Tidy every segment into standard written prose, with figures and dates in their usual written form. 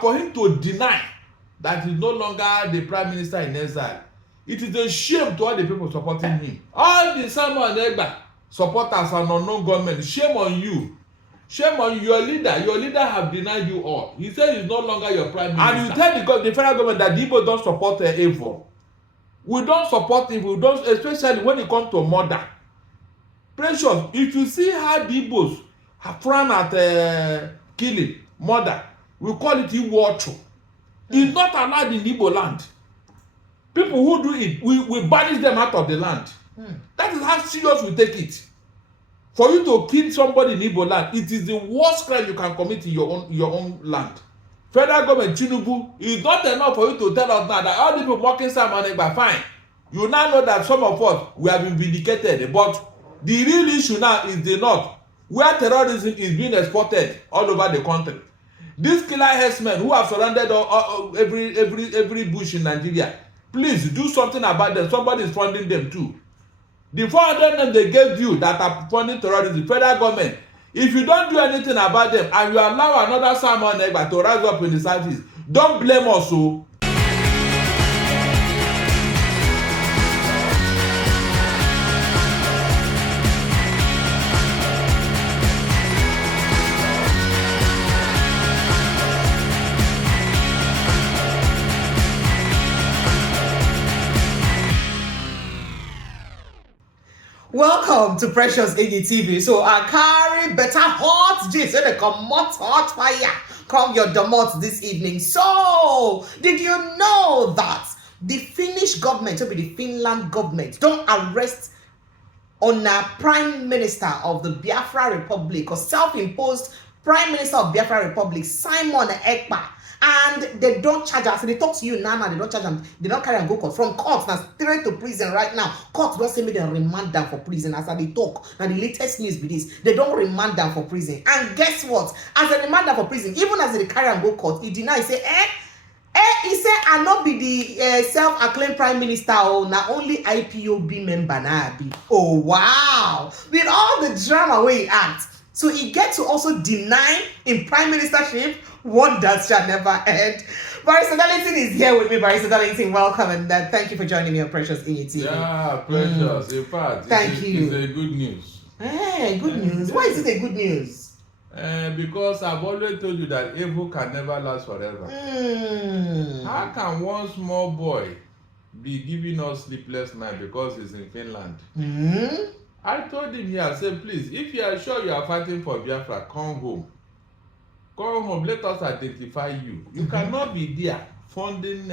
for him to deny that he's no longer the prime minister in exile, it is a shame to all the people supporting him. All the Simon Ekpa supporters and unknown government, shame on you. Shame on your leader. Your leader have denied you all. He said he's no longer your prime minister. And you tell the federal government that the Igbo don't support evil. We don't support evil. We don't, especially when it comes to murder. Precious, if you see how the Igbos have frowned at killing, murder, we call it Iwocho. It's not allowed in Igbo land. People who do it, we banish them out of the land. That is how serious we take it. For you to kill somebody in Igbo land, it is the worst crime you can commit in your own land. Federal government, Tinubu, is not enough for you to tell us now that all the people mocking Simon Ekpa, fine. You now know that some of us, we have been vindicated. But the real issue now is the north, where terrorism is being exported all over the country. These killer herdsmen who have surrounded every bush in Nigeria, please do something about them. Somebody is funding them too. The 400 names they gave you that are funding terrorism, federal government, if you don't do anything about them and you allow another Simon Ekpa to rise up in the southeast, don't blame us. So welcome to Precious Iggy TV. So I carry better hot gist when they come hot fire come your domot this evening. So did you know that the Finnish government, to be the Finland government, don't arrest on a prime minister of the Biafra Republic or self-imposed prime minister of Biafra Republic, Simon Ekpa, and they don't charge us. So they talk to you now, they don't charge them, they don't carry and go court. From court, now straight to prison right now. Court don't say me they remand them for prison as they talk. Now the latest news be this, they don't remand them for prison. And guess what? As they remand them for prison, even as they carry and go court, he deny, say, he say, I not be the self-acclaimed prime minister, or not only IPOB member now be. Oh wow! With all the drama where he act, so he get to also deny in prime ministership. Wonders shall never end. Barrister Darlington is here with me. Barrister Darlington, welcome, and thank you for joining me on Precious Iggy TV. Yeah, Precious. In fact, thank you. It's a good news. Hey, good news. Why is it a good news? Because I've always told you that evil can never last forever. How can one small boy be giving us sleepless night because he's in Finland? I told him here, I said, please, if you are sure you are fighting for Biafra, come home. Come home, let us identify you. You cannot be there funding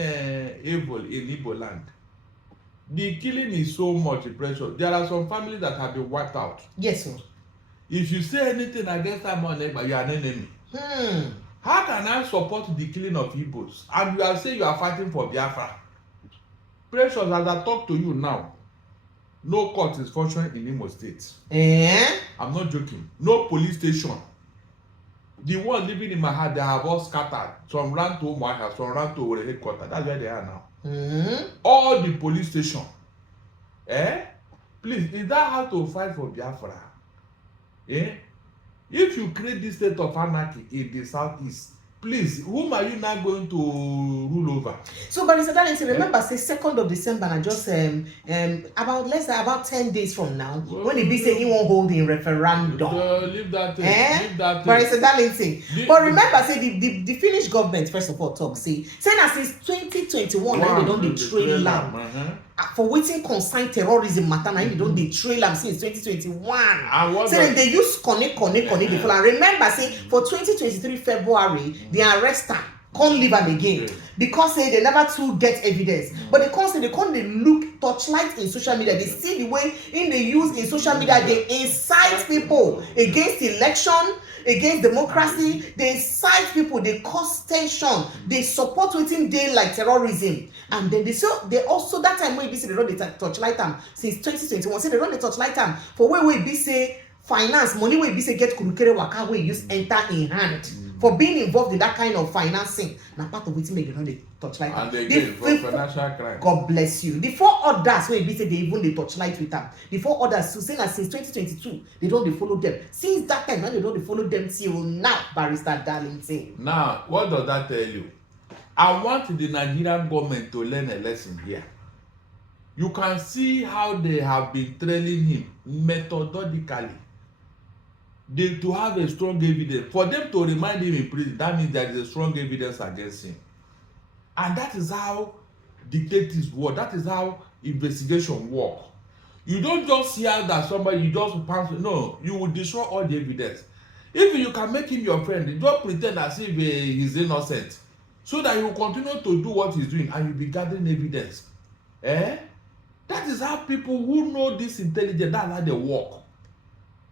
evil in Igbo land. The killing is so much pressure. There are some families that have been wiped out. Yes, sir. If you say anything against Simon Ekpa, you are an enemy. How can I support the killing of Igbos? And you are saying you are fighting for Biafra. Precious, as I talk to you now, no court is functioning in Imo State. I'm not joking. No police station. The one living in my heart, they have all scattered. Some ran to my house, some ran to our headquarters. That's where they are now. All the police station. Please, is that how to fight for Biafra? If you create this state of anarchy in the southeast, please, whom are you now going to rule over? So, Barrister Darlington, remember, say 2nd of December, and just about 10 days from now, when he be saying he won't hold in referendum. Leave that thing. Leave that thing. Barrister Darlington. But remember, say the Finnish government, first of all, talk, saying that since 2021, they don't betray land. For waiting concern terrorism matter, now they don't betray them since 2021. So they use connect before. And remember, say for 2023 February, they arrest her, can't leave them again because say they never to get evidence. But they can't say they look torchlight in social media. They see the way in they use in social media, they incite people against election, against democracy. They incite people, they cause tension, they support waiting day like terrorism. And then they also that time when they say they don't touchlight them since 2021. Say they don't touchlight them for where we be say finance money, where we say get kurukere waka we use enter in hand. for being involved in that kind of financing. Now part of wetin make dem no dey torchlight. And again, for financial crime. God bless you. The 4 others wey be say they even dey torchlight with am. The 4 others too say na since 2022 they don dey follow them. Since that time, now they don dey follow them till now, Barrister Darlington. Now, what does that tell you? I want the Nigerian government to learn a lesson here. You can see how they have been trailing him methodically. To have a strong evidence. For them to remind him in prison, that means there is a strong evidence against him. And that is how detectives work. That is how investigation work. You don't just hear that somebody, you just pass. No, you will destroy all the evidence. If you can make him your friend, you don't pretend as if he's innocent. So that he will continue to do what he's doing and you'll be gathering evidence. That is how people who know this intelligence, that's how they work.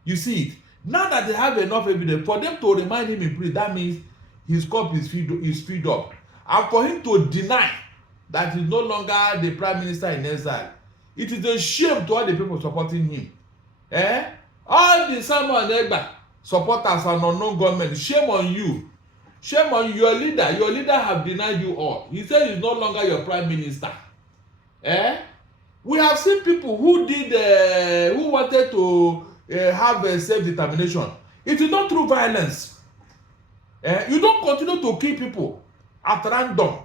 You see it. Now that they have enough evidence, for them to remind him in prison, that means his cup is filled up. And for him to deny that he's no longer the prime minister in exile, it is a shame to all the people supporting him. All the Simon Ekpa supporters and unknown government, shame on you. Shame on your leader. Your leader have denied you all. He said he's no longer your prime minister. We have seen people who did, who wanted to have self-determination. It is not through violence. You don't continue to kill people at random.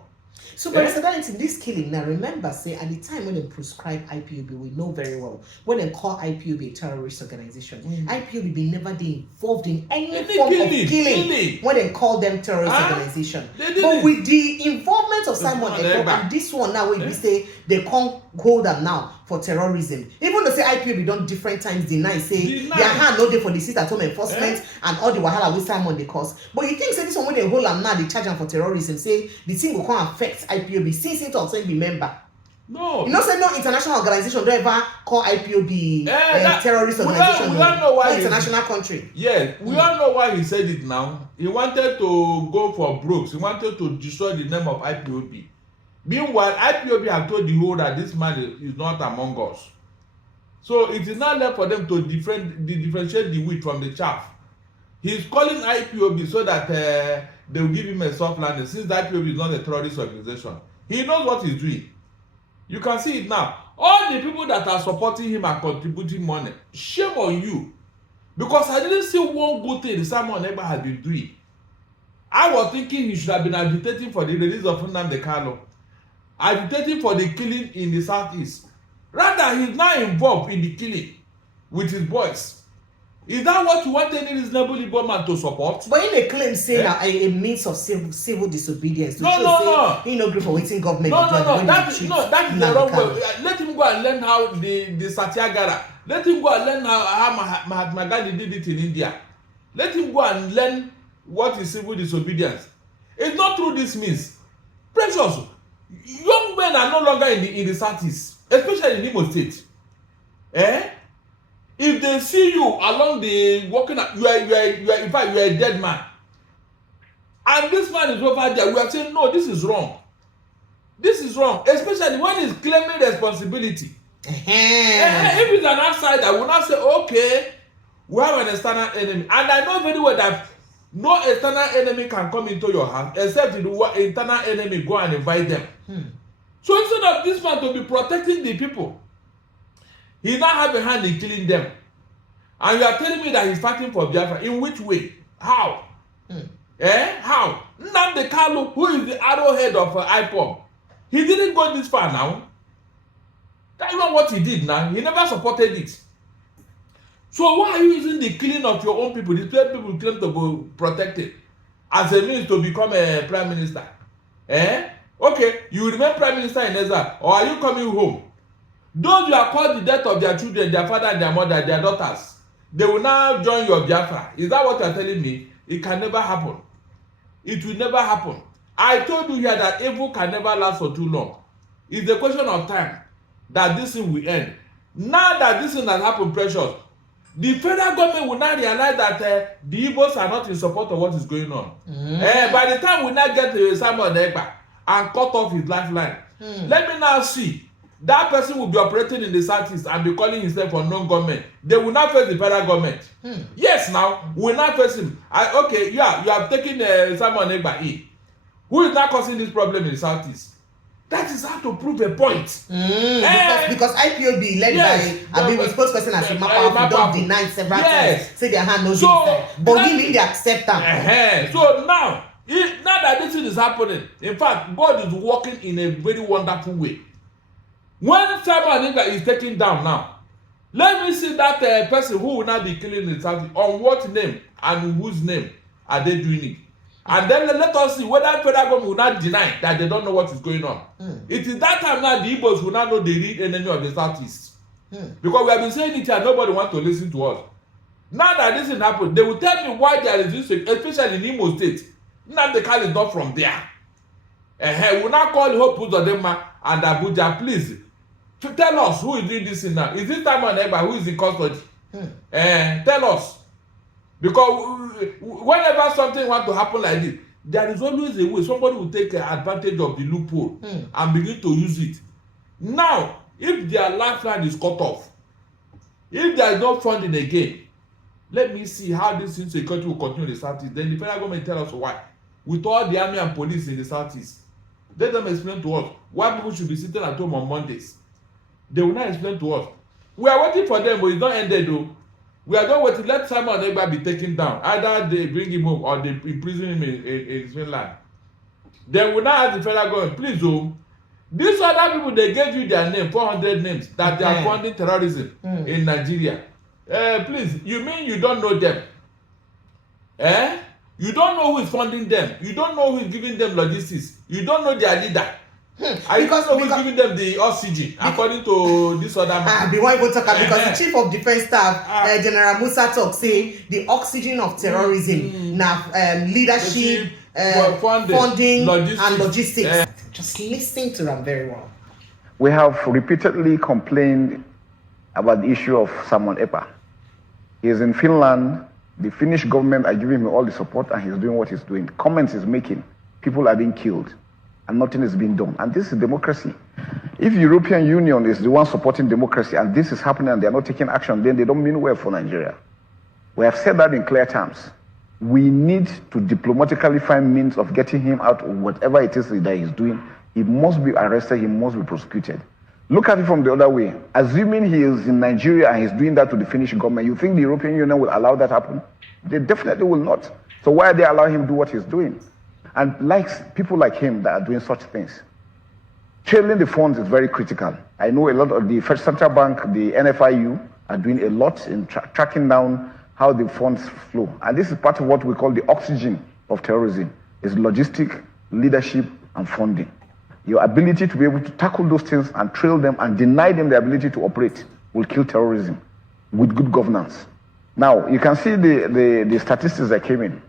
So, Barrister Darlington, this killing, now remember, say, at the time when they prescribe IPOB, we know very well, when they call IPOB a terrorist organization, IPOB be never involved in any form of killing when they call them terrorist organization. But with the involvement of Simon Ekpa and this one now, we say they can't hold them now for terrorism. Even though say IPOB don't different times deny, say their hand no dey for the sit-at-home enforcement and all the wahala with Simon they cause. But you think say this one when they hold them now, they charge them for terrorism, say the thing will come affect IPOB since it also be member. No. You know, say no international organization don't ever call IPOB terrorist organization. We don't know why international country. Yeah, we all know why he said it now. He wanted to go for Brooks. He wanted to destroy the name of IPOB. Meanwhile, IPOB have told the whole that this man is not among us. So it is not left for them to differentiate the wheat from the chaff. He's calling IPOB so that they will give him a soft landing, since the IPOB is not a terrorist organization. He knows what he's doing. You can see it now. All the people that are supporting him are contributing money. Shame on you. Because I didn't see one good thing Simon Ekpa has been doing. I was thinking he should have been agitating for the release of Nnamdi Kanu, agitating for the killing in the southeast. Rather, he's now involved in the killing with his boys. Is that what you want any reasonable Igbo man to support? But in a claim say that a means of civil disobedience to no. He no agree for waiting government. That is the wrong way. Let him go and learn how the Satyagraha. Let him go and learn how Mahatma Gandhi did it in India. Let him go and learn what is civil disobedience. It's not through this means. Precious. Young men are no longer in the southeast, especially in Imo State. If they see you along the walking, you are in fact you are a dead man. And this man is over there. We are saying no, this is wrong. This is wrong, especially when he's claiming responsibility. If it's an outsider, I will not say okay, we have an external enemy, and I know very well that no external enemy can come into your house except the internal enemy go and invite them. So instead of this man to be protecting the people, he now have a hand in killing them. And you are telling me that he's fighting for Biafra. In which way? How? How? Nnamdi Kanu, who is the arrowhead of IPOB, he didn't go this far now. That's not what he did now. He never supported it. So why are you using the killing of your own people, the people claim to be protected, as a means to become a prime minister? Okay, you remain prime minister in exile, or are you coming home? Those you are called the death of their children, their father and their mother, their daughters, they will now join your Biafra. Is that what you are telling me? It can never happen. It will never happen. I told you here that evil can never last for too long. It's a question of time that this thing will end. Now that this thing has happened, Precious, the federal government will now realize that the Igbos are not in support of what is going on. By the time we now get to Simon Ekpa and cut off his lifeline, let me now see that person will be operating in the southeast and be calling himself unknown government. They will not face the federal government. Yes, now we will not face him. Okay, yeah, you have taken Simon Ekpa in. Who is not causing this problem in the southeast? That is how to prove a point. Because IPOB led by Abi, with spokesperson as Mapa, don't deny several times, say their hand knows inside. But him they accept them. So now that this thing is happening, in fact, God is working in a very wonderful way. When Simon Ekpa is taken down now, let me see that person who will not be killing the south, on what name and whose name are they doing it? And then let us see whether federal government will not deny that they don't know what is going on. It is that time now the Igbos will not know the real enemy of the southeast. Because we have been saying it here, nobody wants to listen to us. Now that this thing happened, they will tell me why there is this, especially in Imo State. Now the car is not from there. We will not call Hope Uzodinma and Abuja, please. To tell us who is doing this thing now. Is this Simon Ekpa who is in custody? Tell us. Because whenever something wants to happen like this, there is always a way. Somebody will take advantage of the loophole and begin to use it. Now, if their lifeline is cut off, if there is no funding again, let me see how this insecurity will continue in the southeast. Then the federal government tell us why. With all the army and police in the southeast, let them explain to us why people should be sitting at home on Mondays. They will not explain to us. We are waiting for them, but it's not ended though. We are not waiting. Let Simon Ekpa be taken down. Either they bring him home or they imprison him in Finland. Then we now ask the federal government, please, these other people, they gave you their name, 400 names, that they are funding terrorism in Nigeria. Please, you mean you don't know them? You don't know who is funding them. You don't know who is giving them logistics. You don't know their leader. I because know who's giving them the oxygen, according to this other man. The one you talk about, because the chief of defense staff, General Musa talk, say the oxygen of terrorism, now leadership, funding, and logistics. Just listening to them very well. We have repeatedly complained about the issue of Simon Ekpa. He is in Finland. The Finnish government are giving him all the support, and he's doing what he's doing. Comments he's making, people are being killed, and nothing is being done. And this is democracy. If the European Union is the one supporting democracy, and this is happening and they're not taking action, then they don't mean well for Nigeria. We have said that in clear terms. We need to diplomatically find means of getting him out of whatever it is that he's doing. He must be arrested, he must be prosecuted. Look at it from the other way. Assuming he is in Nigeria and he's doing that to the Finnish government, you think the European Union will allow that happen? They definitely will not. So why are they allowing him to do what he's doing? And people like him that are doing such things. Trailing the funds is very critical. I know a lot of the First Central Bank, the NFIU, are doing a lot in tracking down how the funds flow. And this is part of what we call the oxygen of terrorism, is logistic, leadership, and funding. Your ability to be able to tackle those things and trail them and deny them the ability to operate will kill terrorism with good governance. Now, you can see the statistics that came in,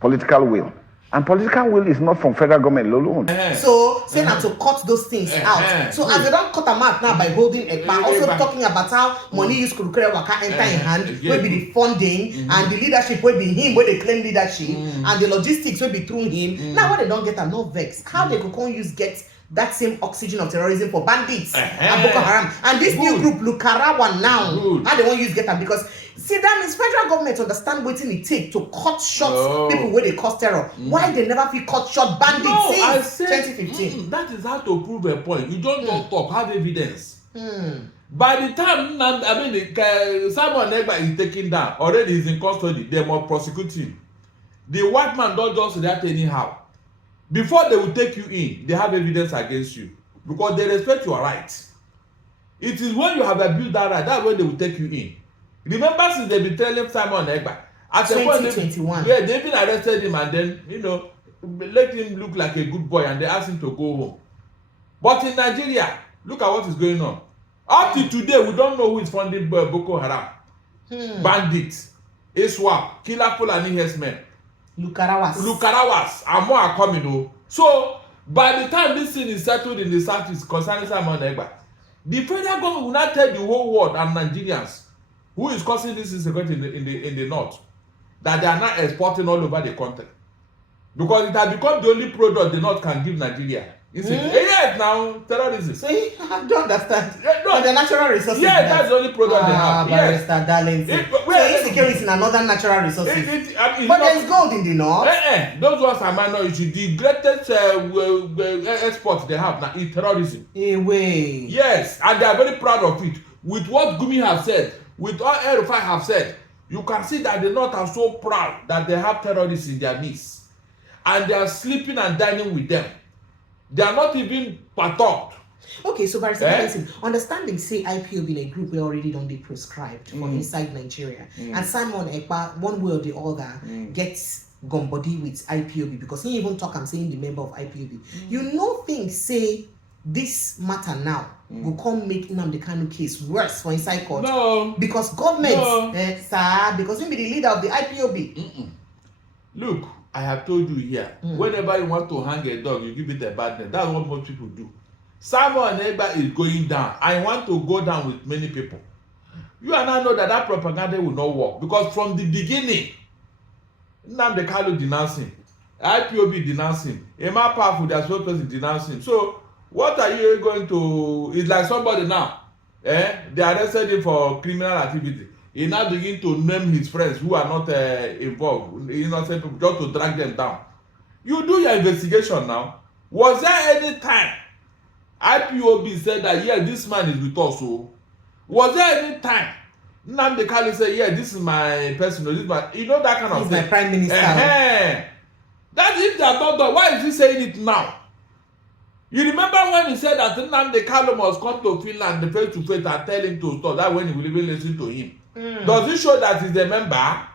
political will. And political will is not from federal government alone. So, say now to cut those things out. So, as they don't cut them out now by holding Ekpa, also talking about how money use Kurukere Waka enter in hand, will be the funding, and the leadership will be him, where they claim leadership, and the logistics will be through him. Now, when they don't get no vex, how they could use get that same oxygen of terrorism for bandits and Boko Haram. And this new group, Lukarawa now, how they won't use get them, because see, that means federal government understand what it take to cut short people where they cause terror. Why they never feel cut short bandits since 2015? That is how to prove a point. You don't talk, have evidence. By the time Simon Ekpa is taken down, already he's in custody, they must prosecute him. The white man don't just react anyhow. Before they will take you in, they have evidence against you, because they respect your rights. It is when you have abused that right, that's when they will take you in. Remember, since they've been telling Simon Ekpa, at 2021, they've been arrested him and then let him look like a good boy, and they asked him to go home. But in Nigeria, look at what is going on. Up to today, we don't know who is funding Boko Haram, bandits, ISWAP, killer Fulani herdsmen. Lukarawas and more are coming. So by the time this thing is settled in the southeast concerning Simon Ekpa, the federal government will not tell the whole world and Nigerians who is causing this insecurity in the north, that they are not exporting all over the country. because it has become the only product the North can give Nigeria. Yes, now terrorism. See, I don't understand. No, the natural resources. Yeah, that's the only product they have. Barrister, Yes. Darlington. So insecurity in another natural resources. But there's gold in the north. Those ones are minor issue. The greatest export they have now is terrorism. Away. Yes, and they are very proud of it. With what Gumi have said, with what El-Rufai have said, you can see that the North are so proud that they have terrorists in their midst, and they are sleeping and dining with them. They are not even perturbed. Okay, so Barrister, understanding say IPOB in a group we already don't be prescribed for inside Nigeria, and Simon Ekpa, one way or the other, gets gone body with IPOB because he even talk and saying the member of IPOB. You know, things say this matter now will come make Nnamdi Kanu case worse for inside court. No, because government, sir, because he be the leader of the IPOB. Look, I have told you here, whenever you want to hang a dog, you give it a bad name. That's what most people do. Simon Ekpa is going down. I want to go down with many people. You and I know that that propaganda will not work because from the beginning, Nnamdi Kanu denounced him, IPOB denounced him, Emma Powerful, their spokesperson denounced him. So what are you going to? It's like somebody now, they arrested him for criminal activity. He now begin to name his friends who are not involved, innocent people, just to drag them down. You do your investigation now. Was there any time IPOB said that, yeah, this man is with us? So, was there any time Nnamdi Kanu said, yeah, this is my personal, this is my, you know, that kind of He's thing? my prime minister. That if they are not done, why is he saying it now? You remember when he said that Nnamdi Kanu must come to Finland face to face and tell him to stop? That when he will even listen to him. Does it show that he's a member?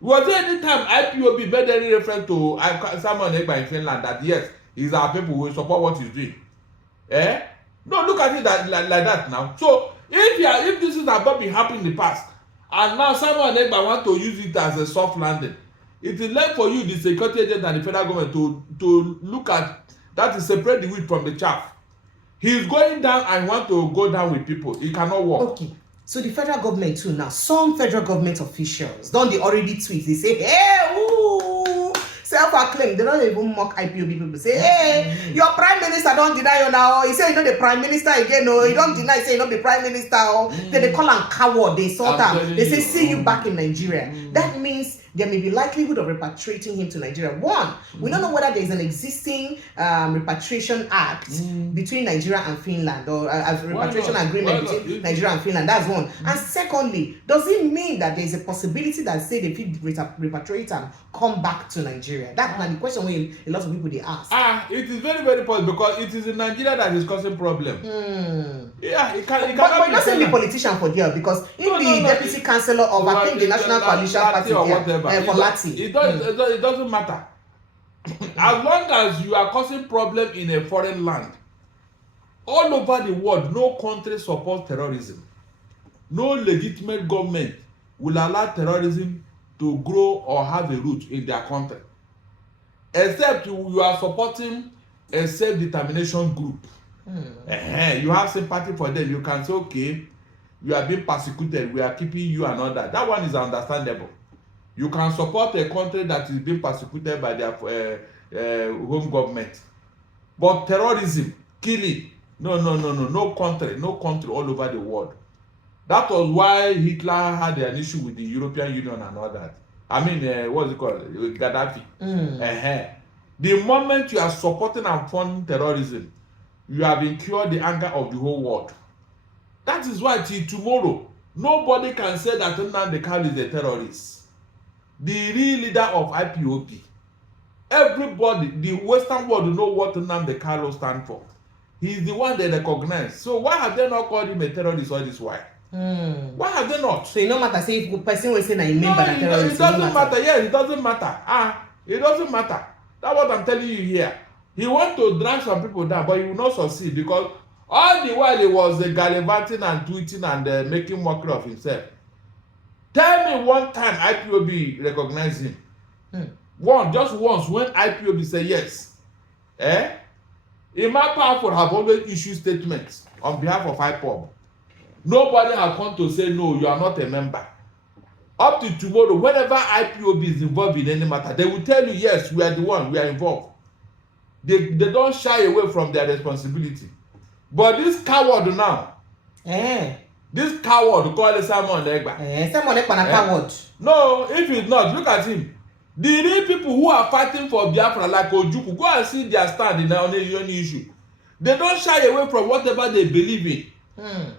Was there any time IPOB made any reference to Simon Ekpa in Finland that yes, he's our people, we support what he's doing? No, look at it like that now. So if this is about been happening in the past, and now Simon Ekpa want to use it as a soft landing, it is left for you, the security agent and the federal government, to look at that, to separate the wheat from the chaff. He's going down and want to go down with people. It cannot work. Okay. So the federal government too now, some federal government officials, don't they already tweet? They say, hey, ooh, self-acclaimed. They don't even mock IPOB people. Say, hey, your prime minister don't deny you now. He say you know the prime minister again. No, he don't deny. Say you know the prime minister. Then they call him coward. They insult him. They say, see you back in Nigeria. That means there may be likelihood of repatriating him to Nigeria. One, we don't know whether there is an existing repatriation act between Nigeria and Finland, or a repatriation agreement between Nigeria and Finland. That's one. And secondly, does it mean that there is a possibility that say they fit repatriate and come back to Nigeria? That's the question where a lot of people they ask. It is very, very possible because it is in Nigeria that is causing problem. Yeah, it can. But not saying the politician for there because deputy councillor of I think the National Coalition Party or whatever. For Lahti. It doesn't matter. As long as you are causing problem in a foreign land, all over the world, no country supports terrorism. No legitimate government will allow terrorism to grow or have a root in their country, except you are supporting a self-determination group. You have sympathy for them. You can say, okay, you are being persecuted, we are keeping you and all that. That one is understandable. You can support a country that is being persecuted by their home government. But terrorism, killing, no country all over the world. That was why Hitler had an issue with the European Union and all that. I mean, what's it called? Gaddafi. The moment you are supporting and funding terrorism, you have incurred the anger of the whole world. That is why till tomorrow, nobody can say that Nnamdi Kanu is a terrorist. The real leader of IPOB, everybody, the Western world know what Nnamdi Kanu stands for. He is the one they recognize. So why have they not called him a terrorist all this while? Why have they not? So it no matter say if person will say na him member na terrorist. It doesn't matter. Yeah, it doesn't matter. It doesn't matter. That's what I'm telling you here. He want to drag some people down, but he will not succeed because all the while he was gallivanting and tweeting and making mockery of himself. Tell me one time IPOB recognized him. Just once when IPOB say yes. Emma Powerful have always issued statements on behalf of IPOB. Nobody has come to say no, you are not a member. Up to tomorrow, whenever IPOB is involved in any matter, they will tell you, yes, we are the one, we are involved. They don't shy away from their responsibility. But this coward now, this coward called Simon Ekpa. Simon Ekpa na coward. No, if he's not, look at him. The real people who are fighting for Biafra, like Ojukwu, go and see their stand on any issue. They don't shy away from whatever they believe in.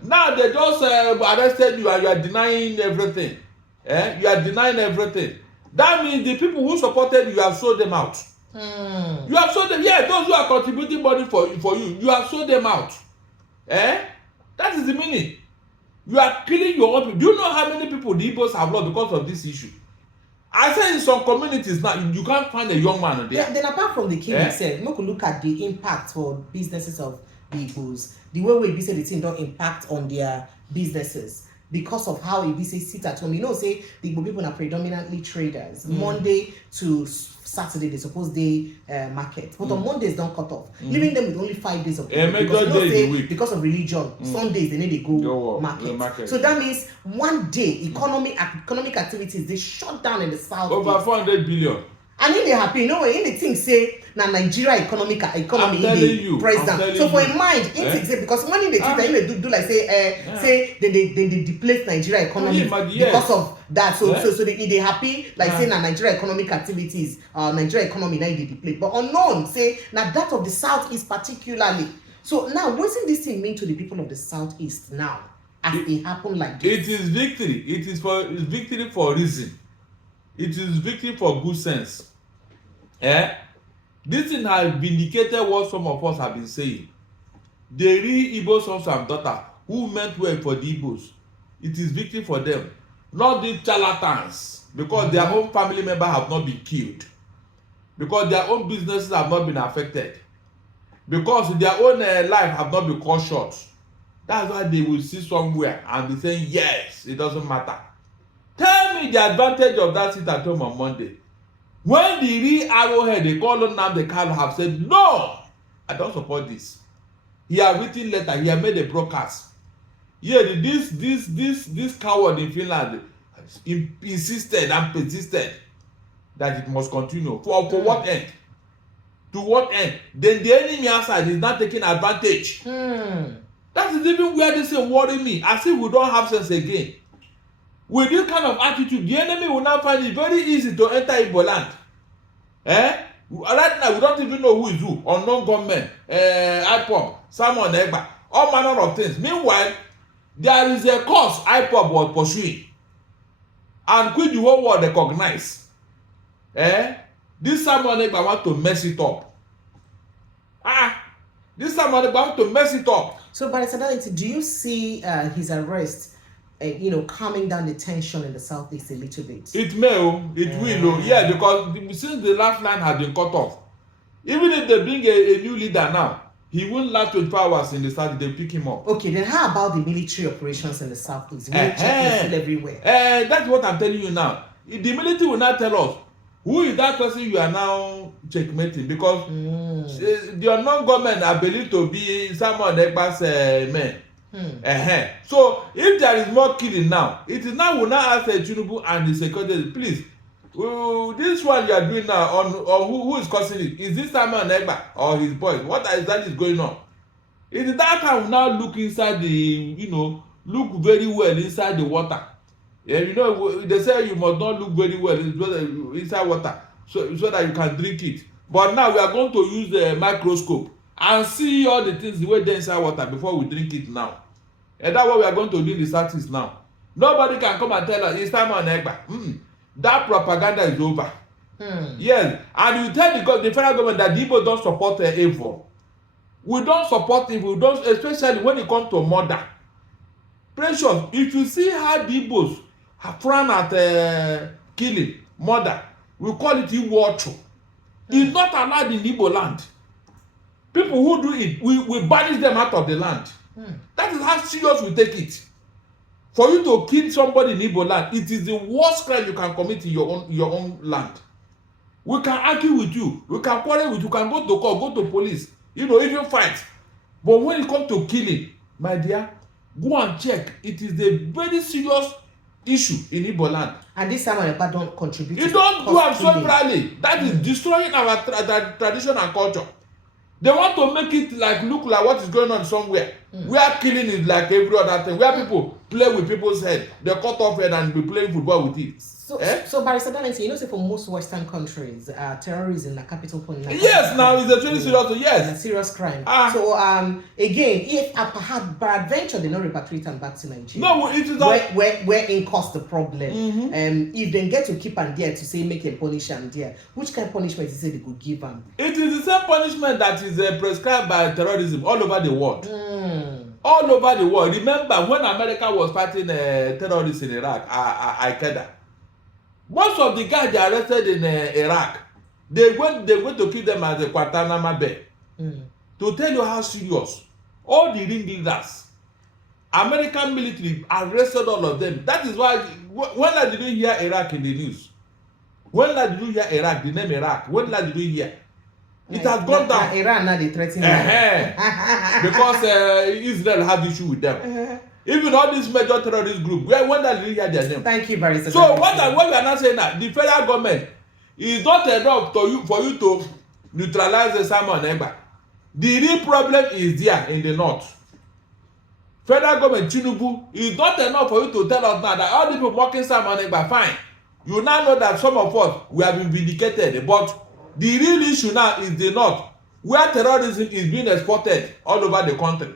Now they just arrested you and you are denying everything. You are denying everything. That means the people who supported you have sold them out. You have sold them. Yeah, those who are contributing money for you, you have sold them out. That is the meaning. You are killing your own people. Do you know how many people the Igbos have lost because of this issue? I say in some communities now, you can't find a young man there. Then apart from the killing itself, we could look at the impact for businesses of the Igbos. The way we say the thing don't impact on their businesses because of how Igbo sit at home. You know, say the Igbo people are predominantly traders. Monday to Saturday, they suppose they market. But on Mondays, don't cut off. Leaving them with only 5 days of work. Because, you know, say, because of religion, Sundays, they need to go market. So that means one day, economic activities, they shut down in the south. Over 400 billion. And then they happy, you know, in the thing say, na Nigeria economy in the president. So for a mind, because when in the Twitter, they do like say they deplete Nigeria economy because of that. So they happy like saying na Nigeria economic activities, Nigeria economy now they deplete. But unknown say now that of the Southeast particularly. So now what's this thing mean to the people of the Southeast now as it happened like this? It is victory. It's victory for reason. It is victory for good sense. This thing has vindicated what some of us have been saying. The real Igbo sons and daughters who meant well for the Igbos, it is victory for them, not the charlatans, because their own family members have not been killed, because their own businesses have not been affected, because their own life have not been cut short. That's why they will see somewhere and be saying, yes, it doesn't matter. Tell me the advantage of that sit at home on Monday. When the real arrowhead, they call on Nnamdi Kanu, have said, no, I don't support this. He has written letter, he has made a broadcast. Yeah, this coward in Finland insisted and persisted that it must continue. For what end? To what end? Then the enemy outside is not taking advantage. That is even where they say worry me, as if we don't have sense again. With this kind of attitude, the enemy will now find it very easy to enter Igbo land. Right now, we don't even know who is who. Unknown gunmen, IPOB, Simon Ekpa, all manner of things. Meanwhile, there is a cause IPOB was pursuing, and which the whole world recognize. This Simon Ekpa want to mess it up. This Simon Ekpa want to mess it up. So, by the do you see his arrest? Calming down the tension in the Southeast a little bit. It may, it will, yeah, because since the last line has been cut off, even if they bring a new leader now, he won't last 24 hours in the South, they pick him up. Okay, then how about the military operations in the Southeast? Still everywhere. That's what I'm telling you now. The military will not tell us who is that person you are now checkmating, because the unknown government are believed to be Simon Ekpa's men. So if there is more killing now, it is now we now ask Tinubu and the security, please, this one you are doing now on who is causing it? Is this Simon Ekpa or his boys? What is going on? It is that time we now look inside the, look very well inside the water. They say you must not look very well inside water so that you can drink it. But now we are going to use the microscope and see all the things the way they inside water before we drink it now. And that's what we are going to do in the Southeast now. Nobody can come and tell us it's Simon Ekpa. That propaganda is over. Yes, and you tell the federal government that the Igbo don't support evil. We don't support evil. We don't, especially when it comes to murder. Precious, if you see how the Igbos have run at killing, murder, we call it Igbo. It's not allowed in Igbo land. People who do it, we banish them out of the land. That is how serious we take it. For you to kill somebody in Igbo land, it is the worst crime you can commit in your own land. We can argue with you, we can quarrel with you, you can go to court, go to police, even fight. But when it comes to killing, my dear, go and check. It is a very serious issue in Igbo land. And this Simon Ekpa don't contribute. You don't do am severally. That is destroying our tradition and culture. They want to make it like look like what is going on somewhere. Where killing is like every other thing. Where people play with people's head, they cut off head and be playing football with it. So Barrister Darlington, you know, say for most Western countries, terrorism is capital punishment. Yes, now it's a really serious. Yes, it's a serious crime. So again, if peradventure they not repatriate them back to Nigeria, no, it is where in cause the problem. If they get to keep and there to say make a punish and there, which kind of punishment you say they could give them? It is the same punishment that is prescribed by terrorism all over the world. All over the world. Remember when America was fighting terrorists in Iraq, Al-Qaeda. Most of the guys they arrested in Iraq, they went to kill them as a Guantanamo Bay. To tell you how serious, all the ringleaders, American military arrested all of them. That is why, when did you hear Iraq in the news? When did you hear Iraq, the name Iraq? When did you hear? It has gone down. Iran now they threaten because Israel have issue with them. Even all these major terrorist groups, when did you hear their name? Thank you very much. So what we are not saying that the federal government is not enough for you to neutralize the Simon Ekpa. The real problem is there in the north. Federal government Tinubu is not enough for you to tell us now that all the people mocking Simon Ekpa, fine. You now know that some of us we have been vindicated, but the real issue now is the north, where terrorism is being exported all over the country.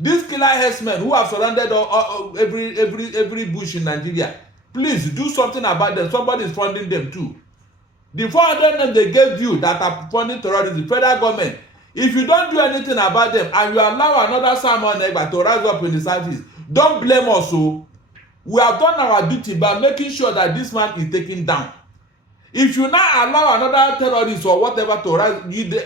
These killer herdsmen who have surrounded every bush in Nigeria, please do something about them. Somebody is funding them too. The 400 names they gave you that are funding terrorism, federal government, if you don't do anything about them and you allow another Simon Ekpa to rise up in the southeast, don't blame us. So we have done our duty by making sure that this man is taken down. If you now allow another terrorist or whatever to rise,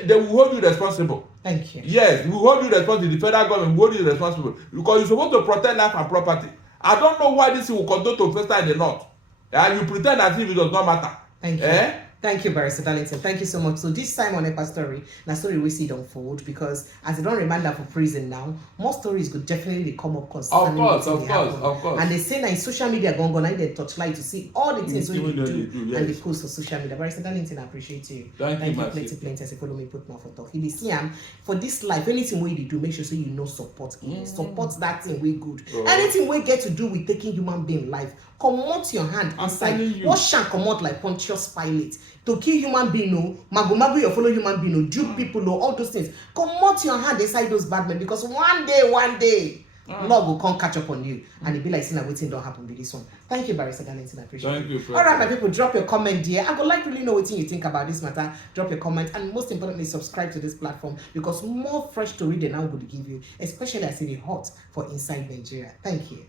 they will hold you responsible. Thank you. Yes, we hold you responsible. The federal government will hold you responsible because you're supposed to protect life and property. I don't know why this will continue to fester in the north. And you pretend as if it does not matter. Thank you. Thank you, Barrister Darlington. Thank you so much. So this Simon Ekpa story, na story we see it unfold because as they don't remind her for prison now, more stories could definitely come up concerning of course. And they say na in social media gone and they touchlight to see all the things we do yes. And the course of social media. Barrister Darlington, I appreciate you. Thank you plenty as you follow me put more for talk. If you see him for this life, anything we do, make sure so you know support. Support that thing we good. Anything we get to do with taking human being life, come out your hand inside. What shan't come out like Pontius Pilate? To kill human being, no, mago your fellow human being, no, dupe people, no, all those things. Come out your hand inside those bad men because one day, Lord will come catch up on you and it be like, saying waiting don't happen with this one. Thank you, Barrister Darlington. I appreciate it. Thank you. All right, my people, drop your comment here. I would like to really know what you think about this matter. Drop your comment and most importantly, subscribe to this platform because more fresh story than I'm going to give you, especially as it is hot for inside Nigeria. Thank you.